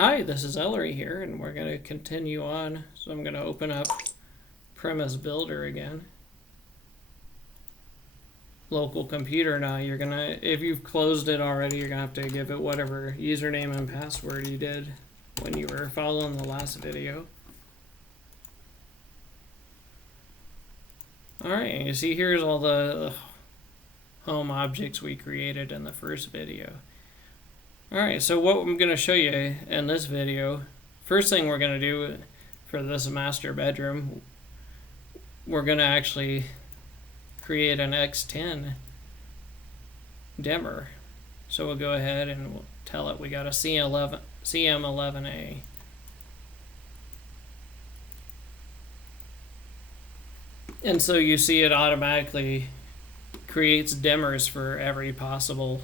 Hi, this is Ellery here, and we're going to continue on. So I'm going to open up Premise Builder again. Local computer now. You're going to, if you've closed it already, you're going to have to give it whatever username and password you did when you were following the last video. Alright, you see here's all the home objects we created in the first video. Alright, so what I'm going to show you in this video, first thing we're going to do for this master bedroom, we're going to actually create an X10 dimmer. So we'll go ahead and we'll tell it we got a CM11A. And so you see it automatically creates dimmers for every possible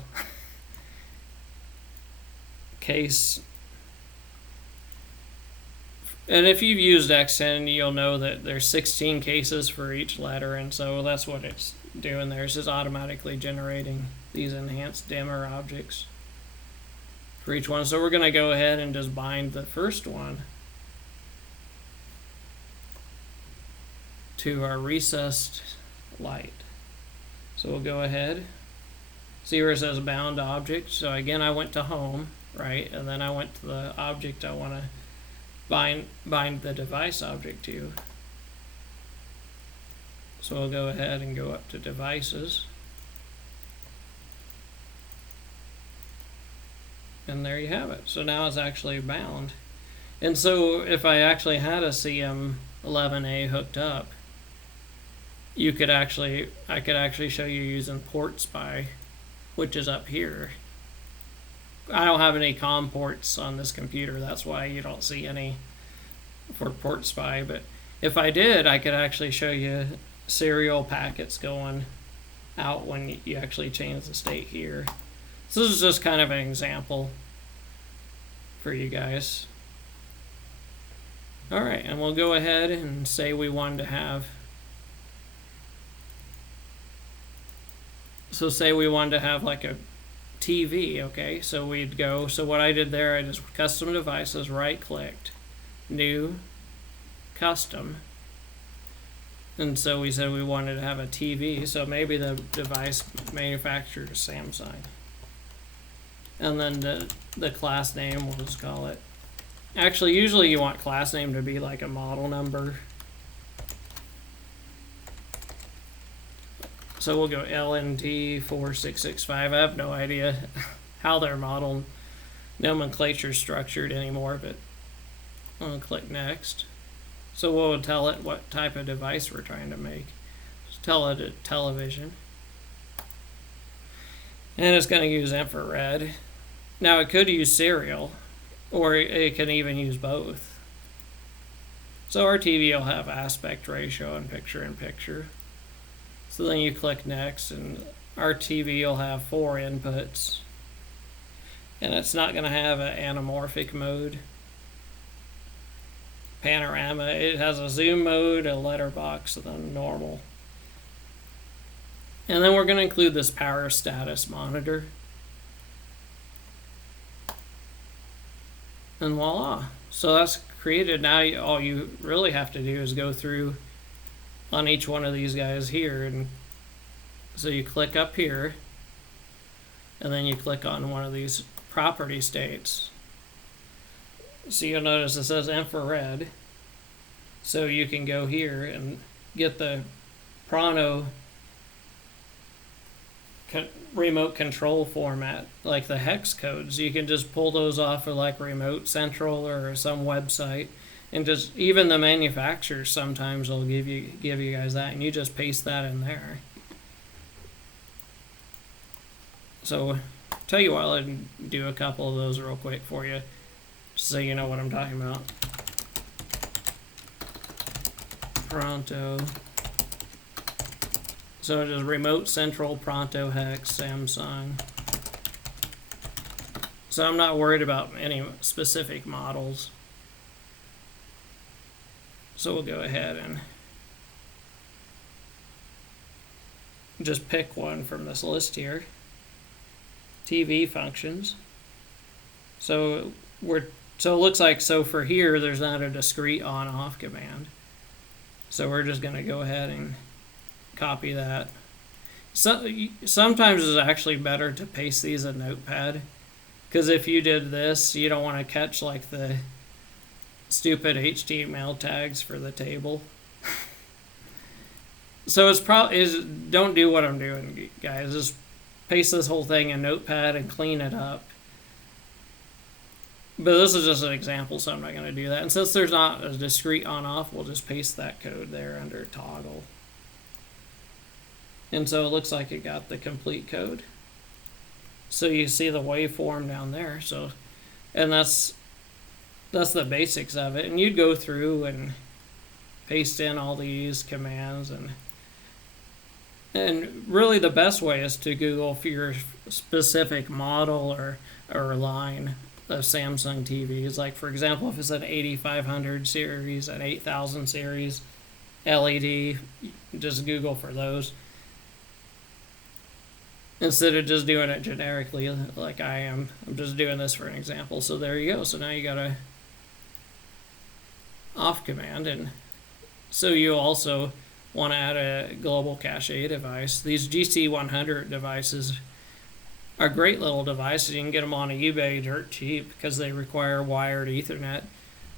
case. And if you've used X10, you'll know that there's 16 cases for each letter, and so that's what it's doing there. It's just automatically generating these enhanced dimmer objects for each one. So we're going to go ahead and just bind the first one to our recessed light. So we'll go ahead, see where it says bound object. So again, I went to home, right? And then I went to the object I want to bind the device object to. So we'll go ahead and go up to devices. And there you have it. So now it's actually bound. And so if I actually had a CM11A hooked up, I could actually show you using Port Spy, which is up here. I don't have any COM ports on this computer, that's why you don't see any for Port Spy, but if I did, I could actually show you serial packets going out when you actually change the state here. So this is just kind of an example for you guys. Alright, and we'll go ahead and say we wanted to have, so say we wanted to have like a TV, okay, so we'd go, so what I did there, I just custom devices, right clicked, new, custom, and so we said we wanted to have a TV, so maybe the device manufacturer is Samsung, and then the class name, we'll just call it, actually usually you want class name to be like a model number. So we'll go LNT4665. I have no idea how their model nomenclature is structured anymore, but I'll click next. So we'll tell it what type of device we're trying to make. Just tell it a television. And it's going to use infrared. Now it could use serial, or it can even use both. So our TV will have aspect ratio and picture-in-picture. So then you click next, and our TV will have 4 inputs. And it's not going to have an anamorphic mode. Panorama, it has a zoom mode, a letterbox, and then normal. And then we're going to include this power status monitor. And voila. So that's created. Now all you really have to do is go through on each one of these guys here, and so you click up here and then you click on one of these property states. So you'll notice it says infrared, so you can go here and get the Pronto remote control format, like the hex codes. You can just pull those off of like Remote Central or some website. And just even the manufacturers sometimes will give you guys that, and you just paste that in there. So tell you what, I'll do a couple of those real quick for you, just so you know what I'm talking about. Pronto. So it is Remote Central, Pronto Hex, Samsung. So I'm not worried about any specific models. So we'll go ahead and just pick one from this list here. TV functions. So we're So it looks like, so for here, there's not a discrete on-off command. So we're just going to go ahead and copy that. So, sometimes it's actually better to paste these in Notepad, because if you did this, you don't want to catch like the stupid HTML tags for the table. So it's probably don't do what I'm doing, guys. Just paste this whole thing in Notepad and clean it up. But this is just an example, so I'm not going to do that. And since there's not a discrete on-off, we'll just paste that code there under toggle. And so it looks like it got the complete code. So you see the waveform down there. So, and that's the basics of it. And you'd go through and paste in all these commands, and really the best way is to Google for your specific model or line of Samsung TVs. Like, for example, if it's an 8500 series, an 8000 series LED, just Google for those, instead of just doing it generically like I am. I'm just doing this for an example. So there you go. So now you got a off command. And so you also want to add a global cache device. These GC100 devices are great little devices. You can get them on eBay dirt cheap because they require wired Ethernet.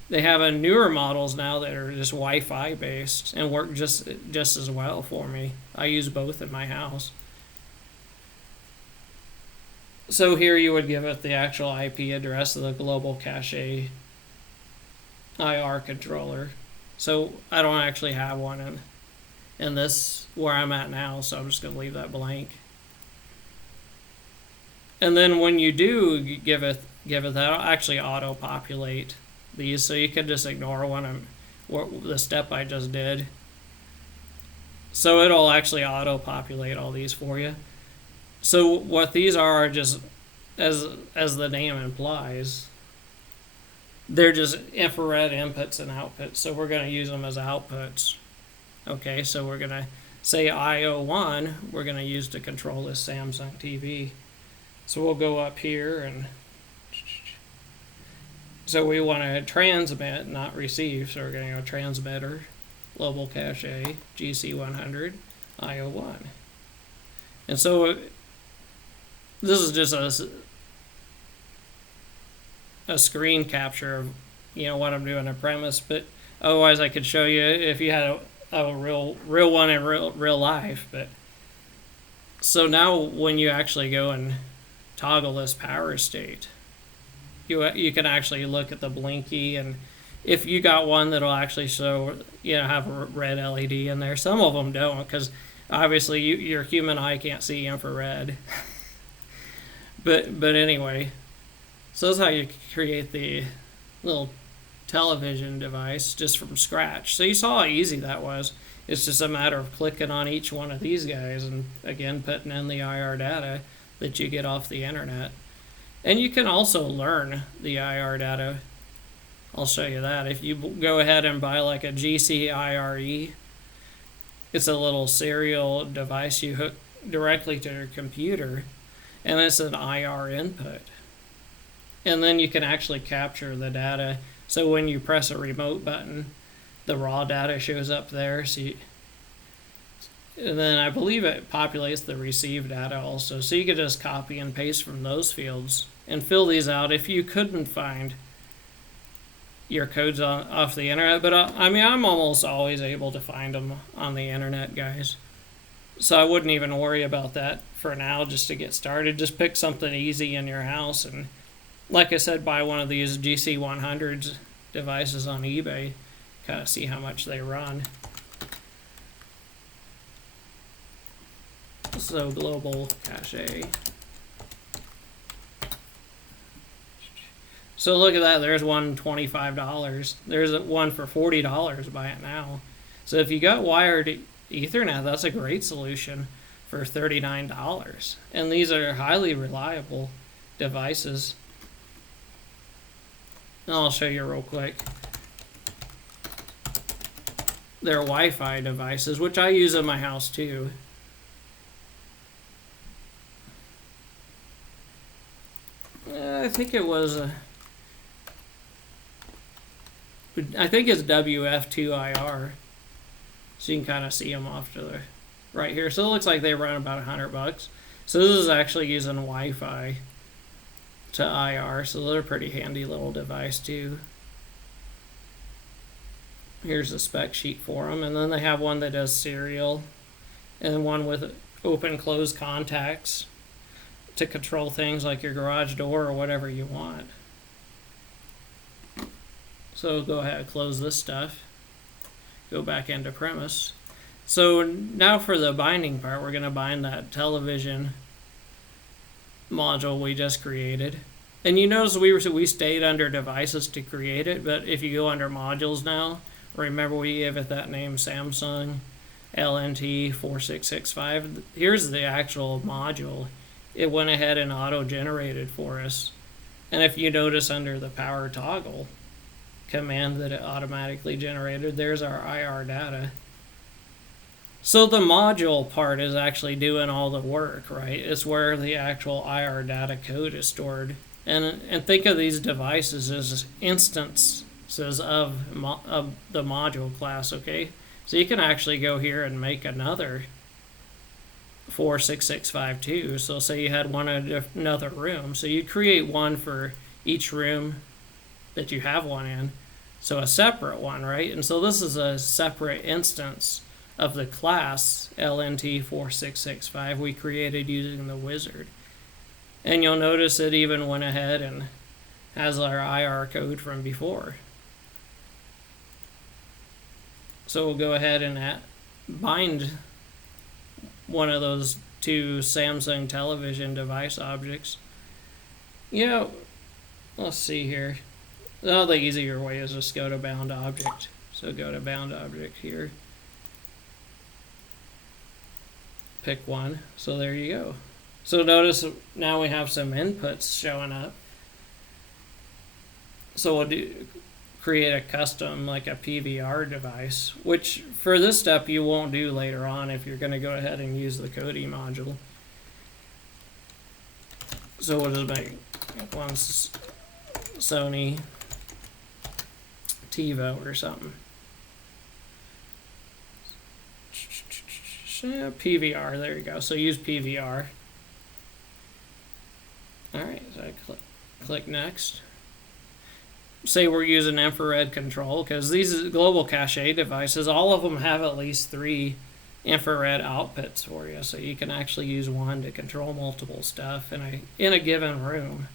They have newer models now that are just Wi-Fi based and work just as well for me. I use both in my house. So here you would give it the actual IP address of the global cache IR controller. So I don't actually have one in this where I'm at now, so I'm just going to leave that blank. And then when you do give it that, it'll actually auto-populate these, so you can just ignore the step I just did. So it'll actually auto-populate all these for you. So what these are just, as the name implies, they're just infrared inputs and outputs. So we're going to use them as outputs. Okay, so we're going to say IO1, we're going to use to control this Samsung TV. So we'll go up here, and so we want to transmit, not receive. So we're going to go transmitter, global cache, GC100, IO1. And so this is just a screen capture of what I'm doing in Premise, but otherwise I could show you if you had a real one in real life. But so now when you actually go and toggle this power state, you can actually look at the blinky, and if you got one that'll actually show have a red LED in there. Some of them don't, because obviously your human eye can't see infrared. but anyway, so that's how you create the little television device just from scratch. So you saw how easy that was. It's just a matter of clicking on each one of these guys and again putting in the IR data that you get off the internet. And you can also learn the IR data. I'll show you that. If you go ahead and buy like a GCIRE, it's a little serial device you hook directly to your computer, and it's an IR input. And then you can actually capture the data. So when you press a remote button, the raw data shows up there. And then I believe it populates the received data also. So you could just copy and paste from those fields and fill these out if you couldn't find your codes off the internet. But I'm almost always able to find them on the internet, guys. So I wouldn't even worry about that for now, just to get started. Just pick something easy in your house, and like I said, buy one of these GC100s devices on eBay, kind of see how much they run. So global cache. So look at that, there's one $25. There's one for $40, buy it now. So if you got wired Ethernet, that's a great solution for $39. And these are highly reliable devices. And I'll show you real quick. They're Wi-Fi devices, which I use in my house too. I think it was I think it's WF2IR. So you can kind of see them off to the right here. So it looks like they run about $100. So this is actually using Wi-Fi to IR. So they're a pretty handy little device too. Here's the spec sheet for them. And then they have one that does serial. And one with open close contacts to control things like your garage door or whatever you want. So go ahead and close this stuff. Go back into Premise. So now for the binding part, we're going to bind that television module we just created. And you notice we stayed under devices to create it, but if you go under modules now, remember we gave it that name Samsung LNT4665. Here's the actual module. It went ahead and auto-generated for us. And if you notice under the power toggle command that it automatically generated, there's our IR data. So the module part is actually doing all the work, right? It's where the actual IR data code is stored. And think of these devices as instances of the module class, okay? So you can actually go here and make another 46652. So say you had one in another room. So you create one for each room that you have one in. So a separate one, right? And so this is a separate instance of the class LNT4665 we created using the wizard. And you'll notice it even went ahead and has our IR code from before. So we'll go ahead and bind one of those two Samsung television device objects. Yeah, let's see here. Oh, the easier way is just go to bound object. So go to bound object here. Pick one. So there you go. So notice now we have some inputs showing up. So we'll create a custom, like a PVR device, which for this step you won't do later on if you're going to go ahead and use the KODI module. So we'll just make one Sony TiVo or something. PVR, there you go. So use PVR. Alright, so I click next. Say we're using infrared control, because these global cache devices, all of them have at least 3 infrared outputs for you. So you can actually use one to control multiple stuff in a given room.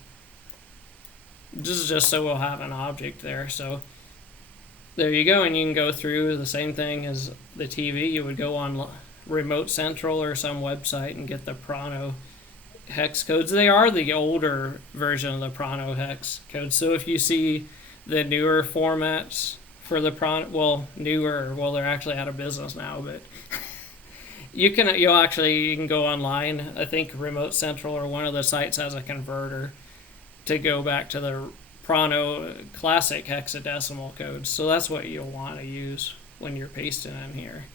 This is just so we'll have an object there. So there you go, and you can go through the same thing as the TV. You would go on Remote Central or some website and get the Prano hex codes. They are the older version of the Prano hex codes. So if you see the newer formats for the Prano, well, they're actually out of business now, but you can go online. I think Remote Central or one of the sites has a converter to go back to the Prano classic hexadecimal codes. So that's what you'll want to use when you're pasting in here.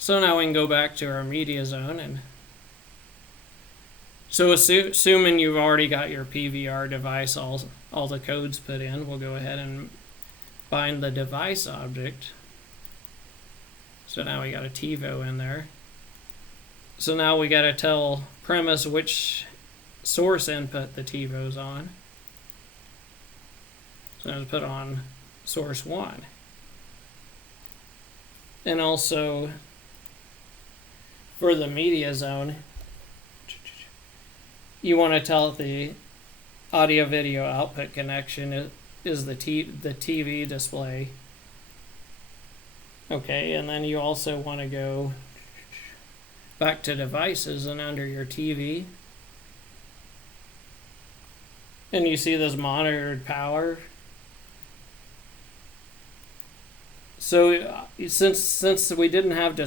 So now we can go back to our media zone, and so assuming you've already got your PVR device, all the codes put in, we'll go ahead and bind the device object. So now we got a TiVo in there. So now we got to tell Premise which source input the TiVo's on. So I'm going to put on source 1. And also for the media zone, you want to tell it the audio video output connection is the TV display. Okay, and then you also want to go back to devices and under your TV. And you see this monitored power. So since we didn't have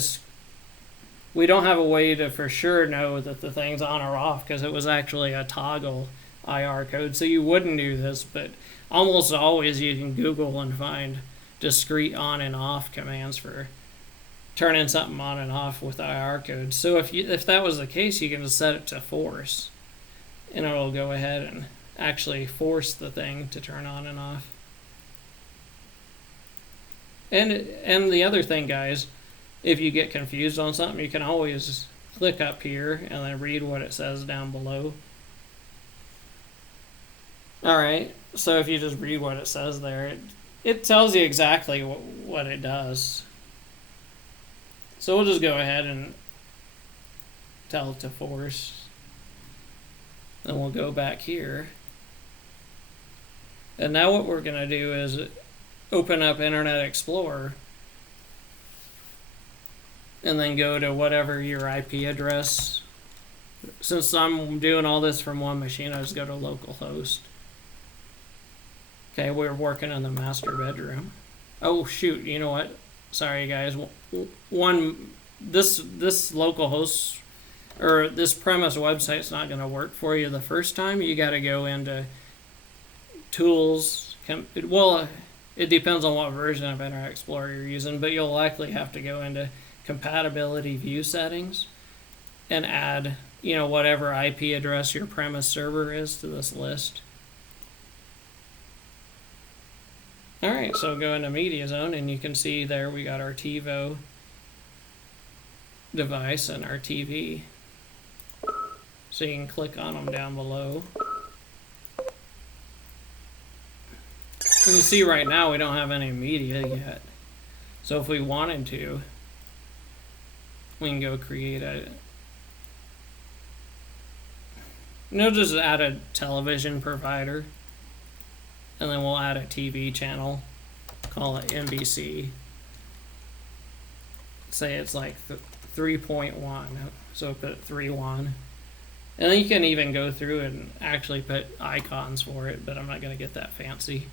we don't have a way to for sure know that the thing's on or off, because it was actually a toggle IR code. So you wouldn't do this, but almost always you can Google and find discrete on and off commands for turning something on and off with IR code. So if that was the case, you can just set it to force, and it'll go ahead and actually force the thing to turn on and off. And the other thing, guys, if you get confused on something, you can always click up here and then read what it says down below. Alright, so if you just read what it says there, it tells you exactly what it does. So we'll just go ahead and tell it to force. Then we'll go back here. And now what we're going to do is open up Internet Explorer and then go to whatever your IP address. Since I'm doing all this from one machine, I just go to localhost. Okay, we're working on the master bedroom. Oh shoot, you know what? Sorry guys. This localhost or this premise website's not going to work for you the first time. You got to go into tools. It depends on what version of Internet Explorer you're using, but you'll likely have to go into compatibility view settings and add, whatever IP address your premise server is to this list. Alright, so go into Media Zone and you can see there we got our TiVo device and our TV. So you can click on them down below. You can see right now we don't have any media yet. So if we wanted to, we can go create just add a television provider. And then we'll add a TV channel, call it NBC. Say it's like 3.1, so put 3.1. And then you can even go through and actually put icons for it, but I'm not going to get that fancy.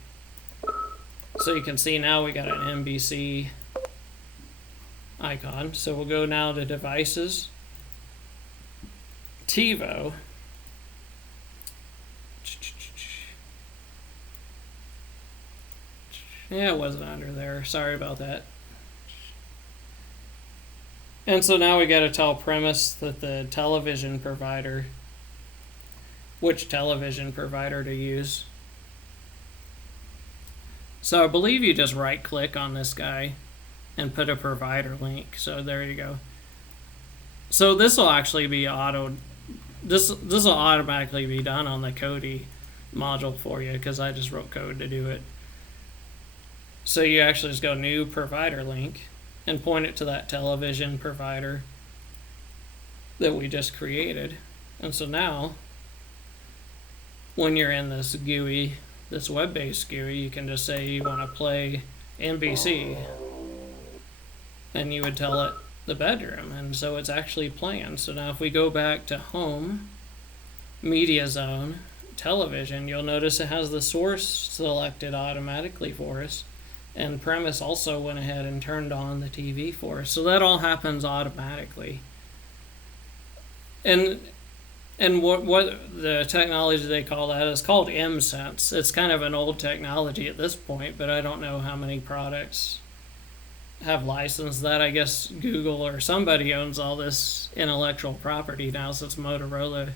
So you can see now we got an NBC icon. So we'll go now to devices, TiVo. Yeah, it wasn't under there. Sorry about that. And so now we got to tell Premise that the television provider, which television provider to use. So I believe you just right click on this guy and put a provider link. So there you go. So this will actually be this will automatically be done on the KODI module for you because I just wrote code to do it. So you actually just go new provider link and point it to that television provider that we just created. And so now, when you're in this GUI, this web-based GUI, you can just say you want to play NBC. And you would tell it the bedroom. And so it's actually playing. So now if we go back to Home, Media Zone, Television, you'll notice it has the source selected automatically for us. And Premise also went ahead and turned on the TV for us. So that all happens automatically. And what the technology they call that is called MSense. It's kind of an old technology at this point, but I don't know how many products have licensed that. I guess Google or somebody owns all this intellectual property now since Motorola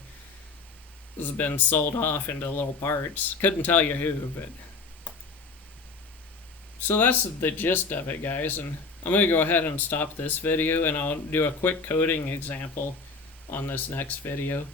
has been sold off into little parts. Couldn't tell you who, but... So that's the gist of it, guys, and I'm going to go ahead and stop this video and I'll do a quick coding example on this next video.